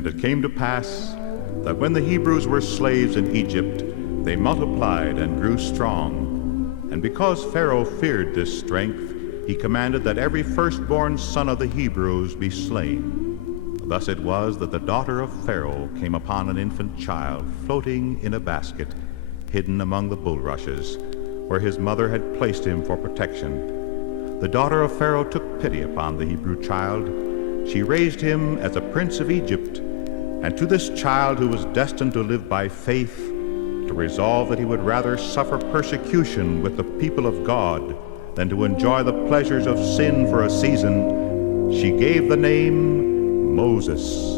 It came to pass that when the Hebrews were slaves in Egypt, they multiplied and grew strong. And because Pharaoh feared this strength, he commanded that every firstborn son of the Hebrews be slain. Thus it was that the daughter of Pharaoh came upon an infant child floating in a basket, hidden among the bulrushes, where his mother had placed him for protection. The daughter of Pharaoh took pity upon the Hebrew child. She raised him as a prince of Egypt, and to this child who was destined to live by faith, to resolve that he would rather suffer persecution with the people of God than to enjoy the pleasures of sin for a season, she gave the name Moses.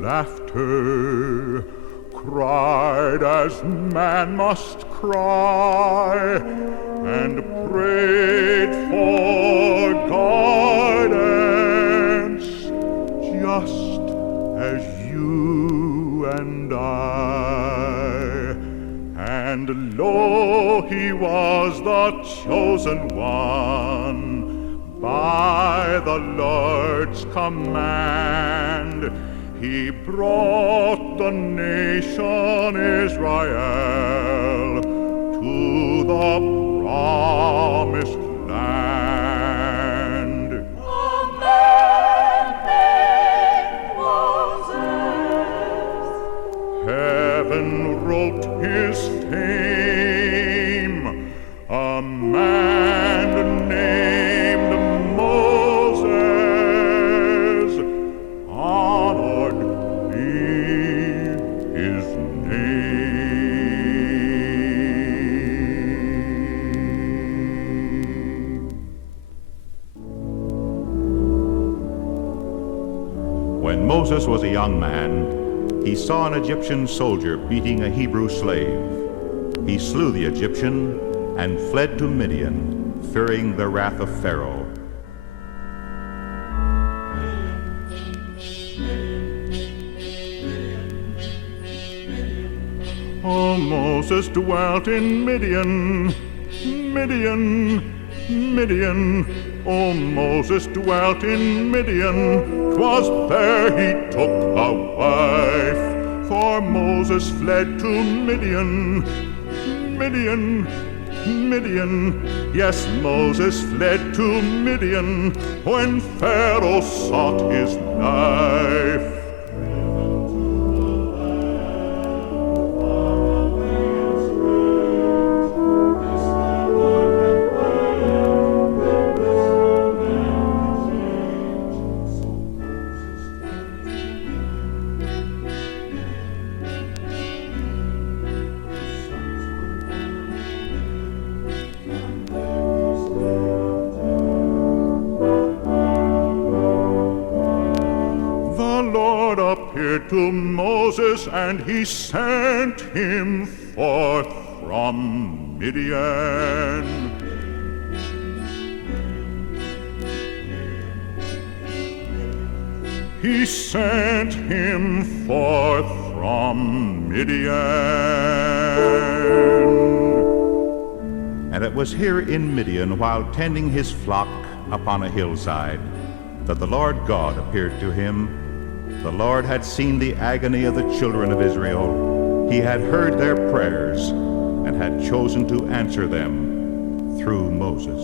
Laughter cried as man must cry, and prayed for guidance, just as you and I. And lo, he was the chosen one by the Lord's command. He brought the nation Israel to the promised land. A man named Moses. Heaven wrote his fame. A man named Moses. Honored be his name. When Moses was a young man, he saw an Egyptian soldier beating a Hebrew slave. He slew the Egyptian and fled to Midian, fearing the wrath of Pharaoh. Oh, Moses dwelt in Midian, Midian, Midian. Oh, Moses dwelt in Midian. 'Twas there he took a wife. For Moses fled to Midian, Midian, Midian. Yes, Moses fled to Midian when Pharaoh sought his life. Appeared to Moses, and he sent him forth from Midian. He sent him forth from Midian. And it was here in Midian, while tending his flock upon a hillside, that the Lord God appeared to him. The Lord had seen the agony of the children of Israel. He had heard their prayers and had chosen to answer them through Moses.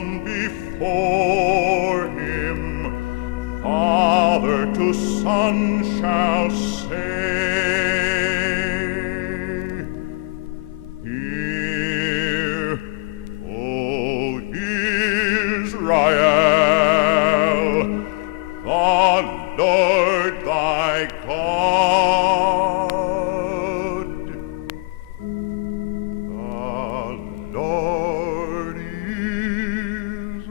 run before him, father to son shall say, Hear, O Israel, the Lord thy God, the Lord is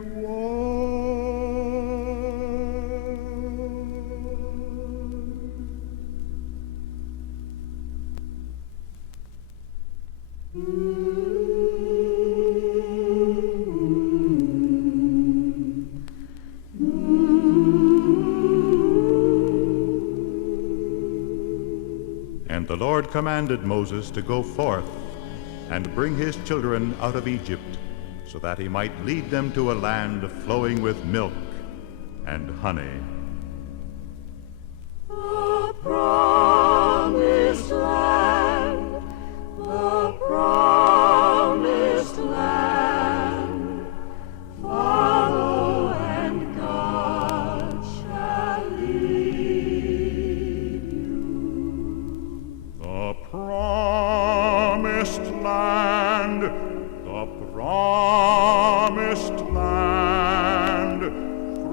And the Lord commanded Moses to go forth and bring his children out of Egypt, so that he might lead them to a land flowing with milk and honey. The promised land, the promised land. Follow and God shall lead you. the promised land, the promised land,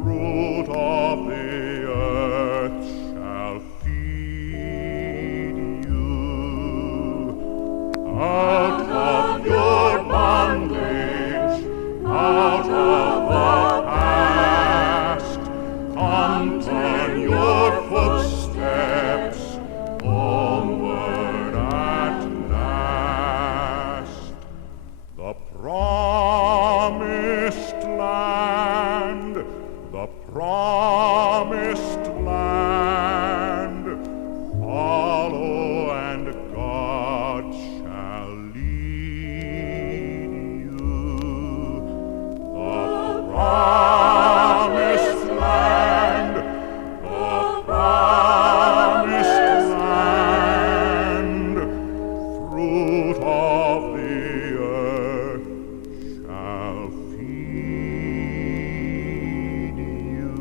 fruit of the earth shall feed you. Out of your bondage, out of the past, come turn your footsteps homeward at last. The promised land, the promised land. Follow and God shall lead you. The promised land, the promised land. Fruit of the earth shall feed you.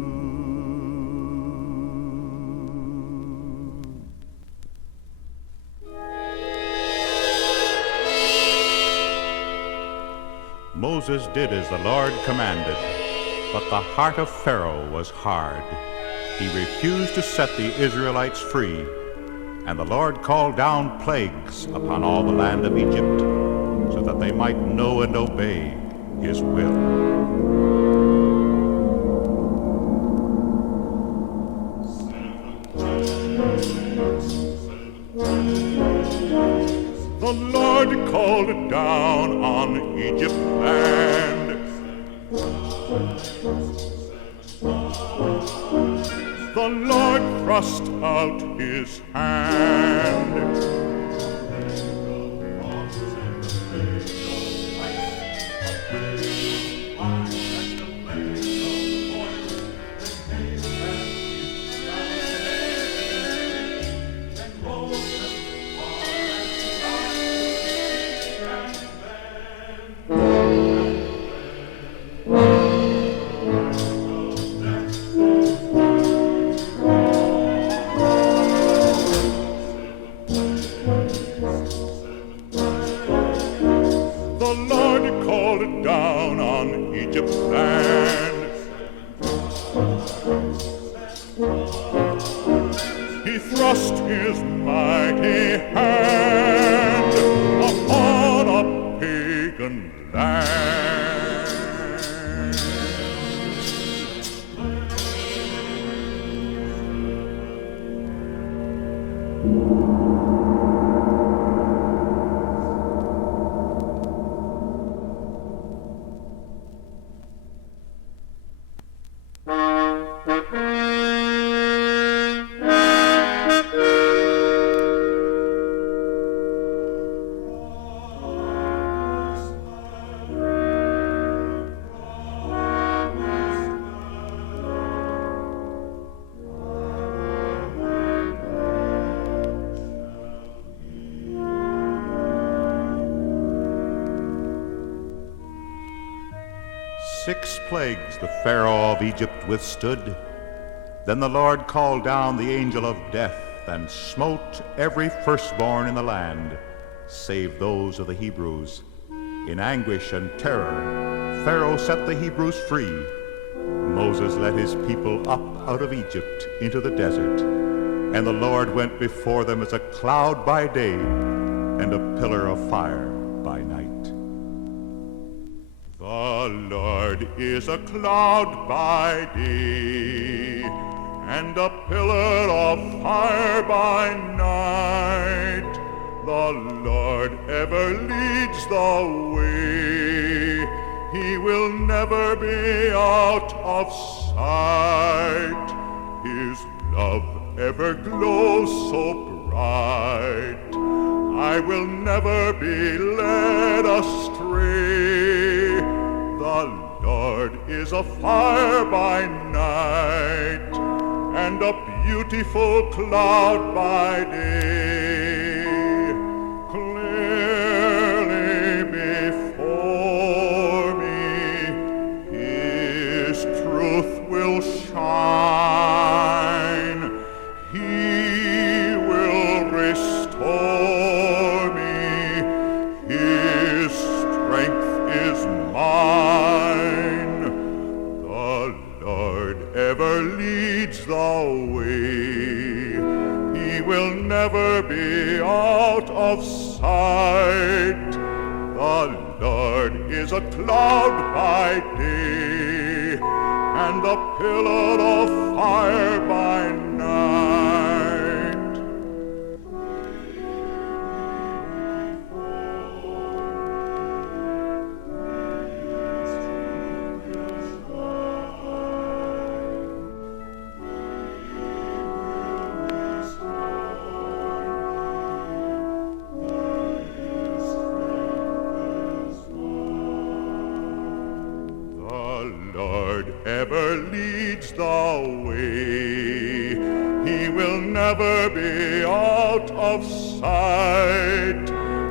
Moses did as the Lord commanded, but the heart of Pharaoh was hard. He refused to set the Israelites free, and the Lord called down plagues upon all the land of Egypt, so that they might know and obey his will. The Lord called down on Egypt land. The Lord thrust out his hand. The Lord called down on Egypt land. He thrust his mighty hand upon a pagan land. 6 plagues the Pharaoh of Egypt withstood. Then the Lord called down the angel of death and smote every firstborn in the land, save those of the Hebrews. In anguish and terror, Pharaoh set the Hebrews free. Moses led his people up out of Egypt into the desert, and the Lord went before them as a cloud by day and a pillar of fire by night. The Lord is a cloud by day and a pillar of fire by night. The Lord ever leads the way. He will never be out of sight. His love ever glows so bright. I will never be led astray. The Lord is a fire by night and a beautiful cloud by day. Clearly before me his truth will shine. He will restore me. His strength is mine. The Lord ever leads the way. He will never be out of sight. The Lord is a cloud by day and a pillar of fire by night. Ever leads the way. He will never be out of sight.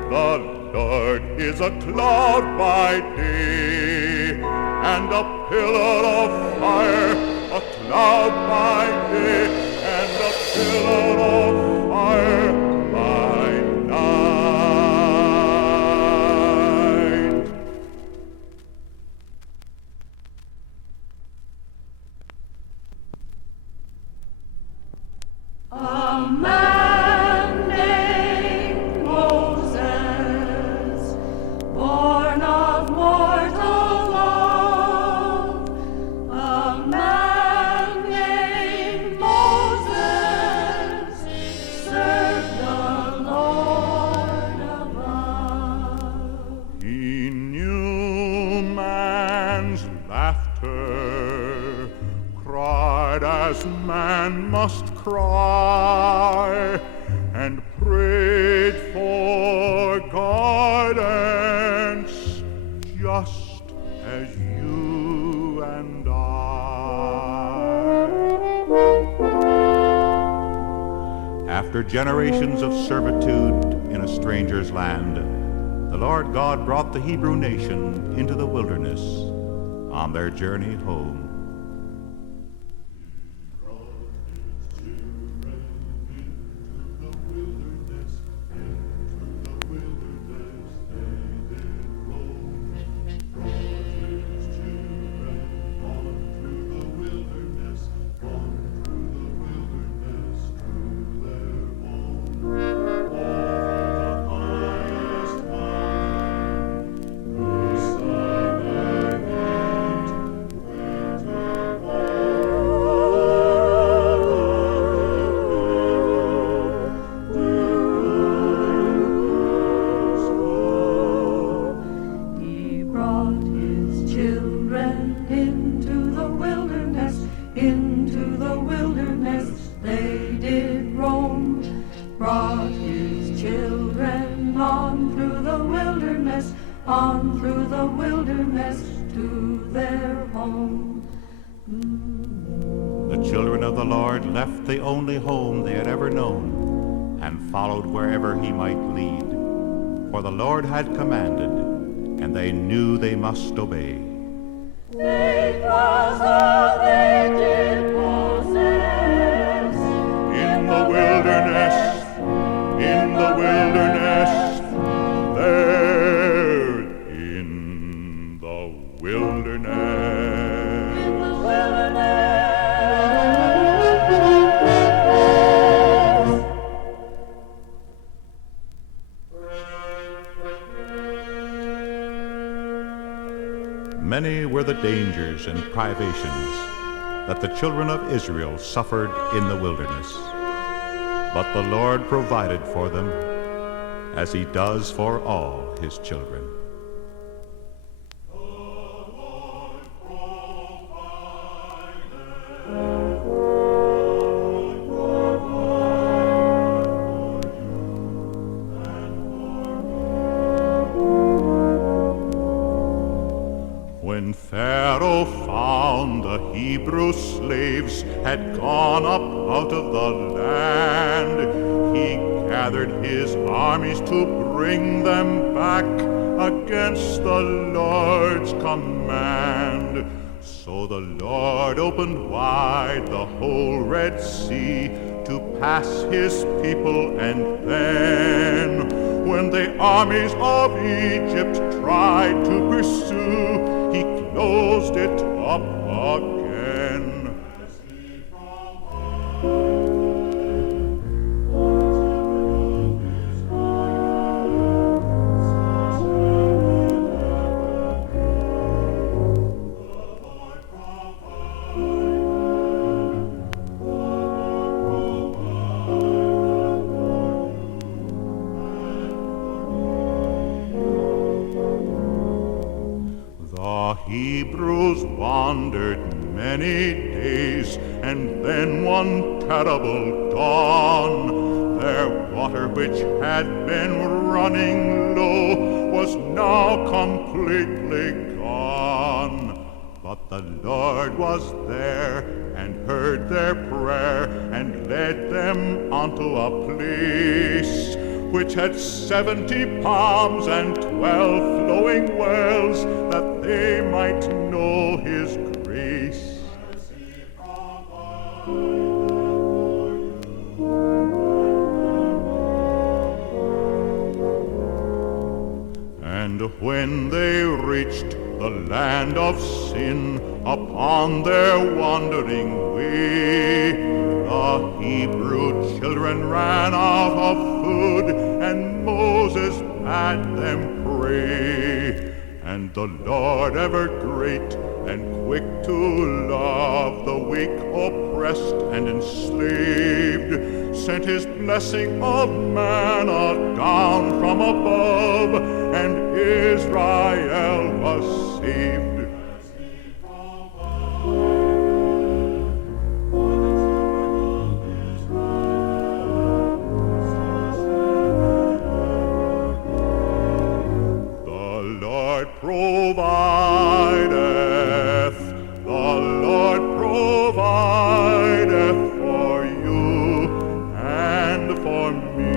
The Lord is a cloud by day and a pillar of fire, a cloud by day and a pillar of fire by night. A man named Moses, born of mortal love. A man named Moses served the Lord above. He knew man's laughter, cried as man must cry, and prayed for guidance just as you and I. After generations of servitude in a stranger's land, the Lord God brought the Hebrew nation into the wilderness on their journey home. On through the wilderness to their home. The children of the Lord left the only home they had ever known and followed wherever he might lead. For the Lord had commanded, and they knew they must obey. Faith was all they did possess. In the wilderness, there in the wilderness. In the wilderness. Many were the dangers and privations that the children of Israel suffered in the wilderness. But the Lord provided for them, as he does for all his children. When Pharaoh found the Hebrew slaves had gone up out of the land, he gathered his armies to bring them back against the Lord's command. So the Lord opened wide the whole Red Sea to pass his people, and then, when the armies of Egypt tried to pursue, he closed it up again. The Hebrews wandered many days, and then one terrible dawn, their water which had been running low was now completely gone. But the Lord was there and heard their prayer and led them unto a place which had 70 palms and 12 flowing wells, that they might know his grace. And when they reached the land of sin upon their wandering way, the Hebrew children ran out of food, and Moses bade them pray. And the Lord, ever great and quick to love the weak, oppressed, and enslaved, sent his blessing of manna down from above, and Israel was saved. The Lord provideth for you and for me.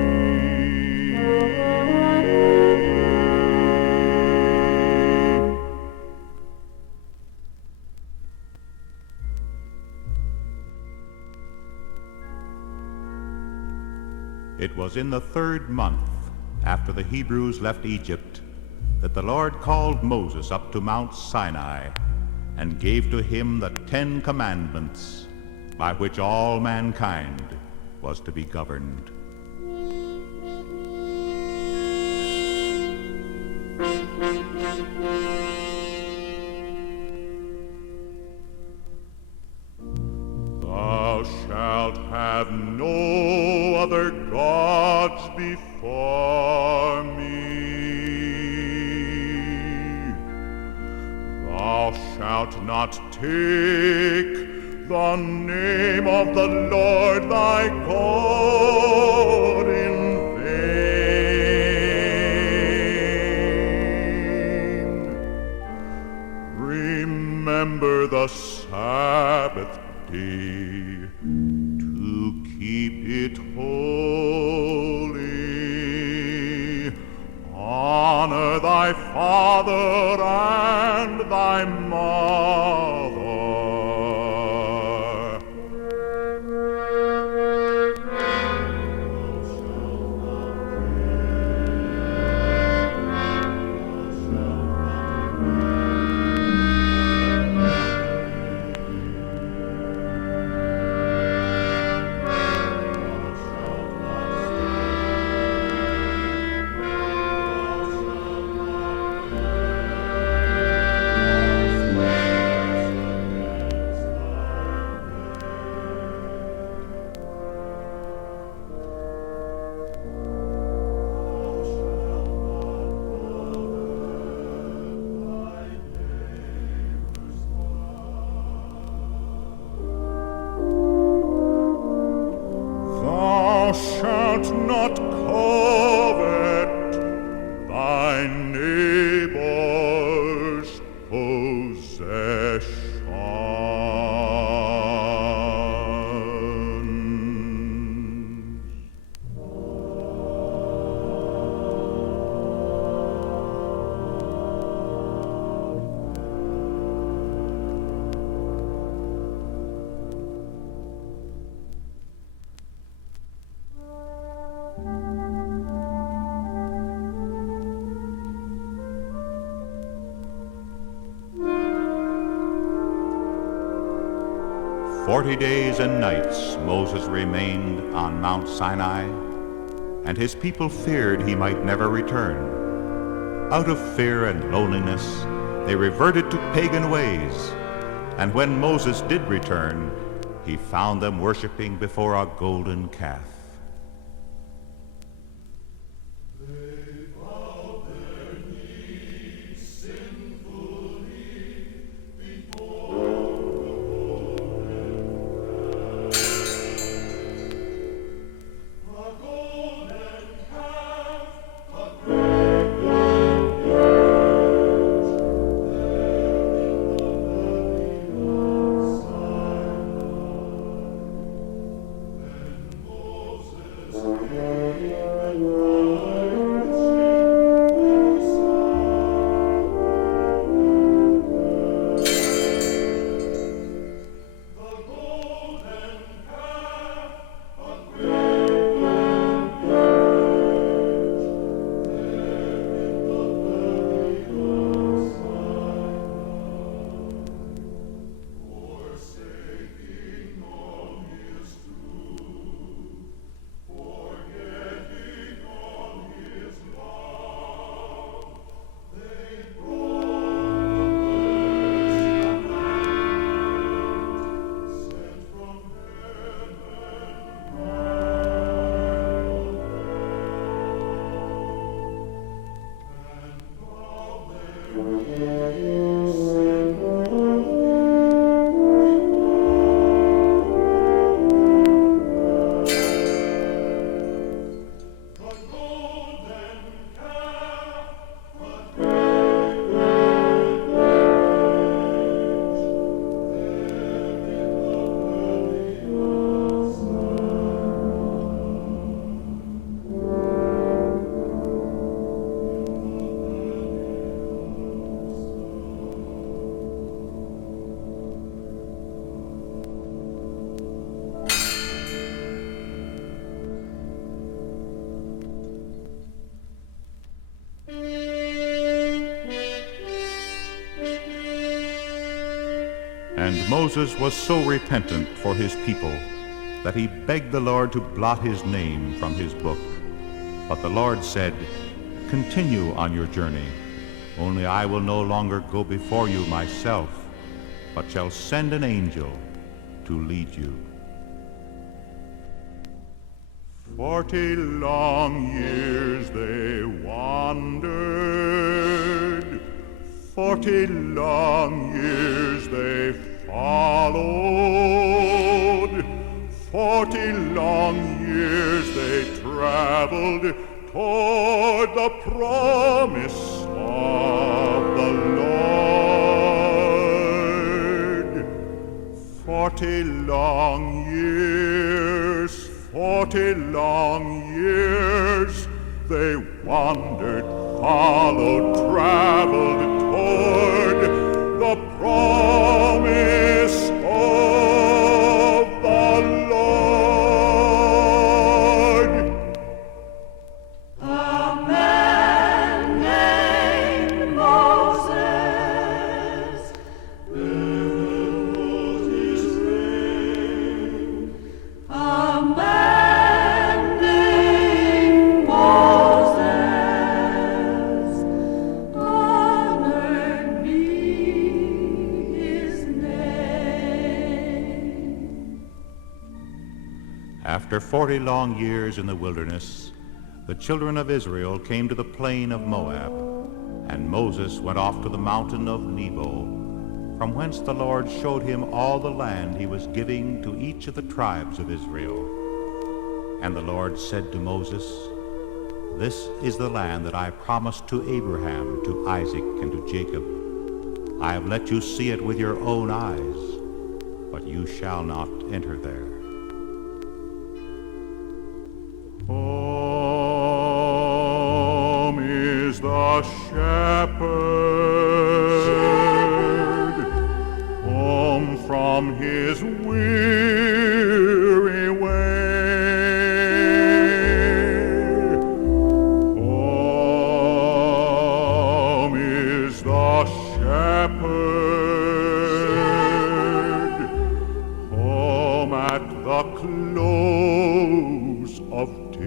It was in the 3rd month after the Hebrews left Egypt that the Lord called Moses up to Mount Sinai and gave to him the 10 commandments by which all mankind was to be governed. Thou shalt have no other gods before me. Thou shalt not take the name of the Lord thy God in vain. Remember the Sabbath day to keep it holy. Honor thy father and thy mother, 40 days and nights Moses remained on Mount Sinai, and his people feared he might never return. Out of fear and loneliness, they reverted to pagan ways, and when Moses did return, he found them worshiping before a golden calf. And Moses was so repentant for his people that he begged the Lord to blot his name from his book. But the Lord said, "Continue on your journey, only I will no longer go before you myself, but shall send an angel to lead you." 40 long years they wandered, 40 long years they followed, 40 long years they traveled toward the promise of the Lord. 40 long years, 40 long years they wandered, followed, traveled toward the promise of the Lord. A man named Moses lived his reign. A man named Moses honored me his name. After 40 long years in the wilderness, the children of Israel came to the plain of Moab, and Moses went off to the mountain of Nebo, from whence the Lord showed him all the land he was giving to each of the tribes of Israel. And the Lord said to Moses, "This is the land that I promised to Abraham, to Isaac, and to Jacob. I have let you see it with your own eyes, but you shall not enter there." Home is the shepherd, home from his weary way. Home is the shepherd, home the close of day.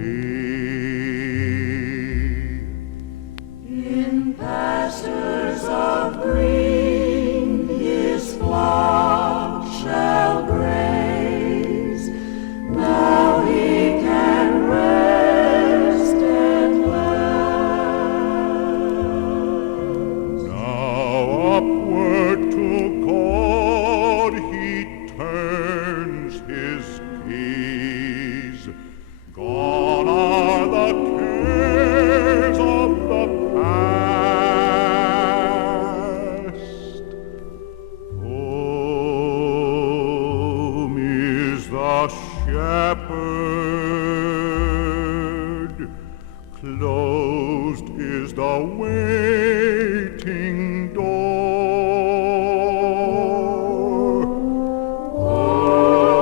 In pastures of green his flock shall graze. Now he can rest at last. Now upward to God he turns his gaze. Gone are the cares of the past. Home is the shepherd, closed is the waiting door.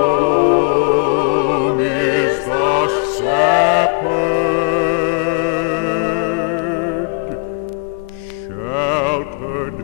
Home is the shepherd, sheltered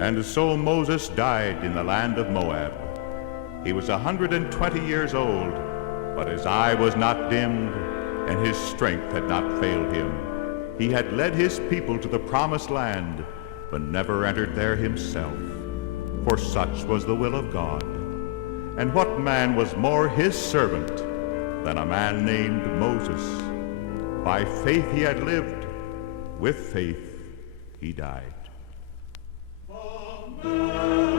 And so Moses died in the land of Moab. He was 120 years old, but his eye was not dimmed, and his strength had not failed him. He had led his people to the promised land, but never entered there himself, for such was the will of God. And what man was more his servant than a man named Moses? By faith he had lived, with faith he died. Amen.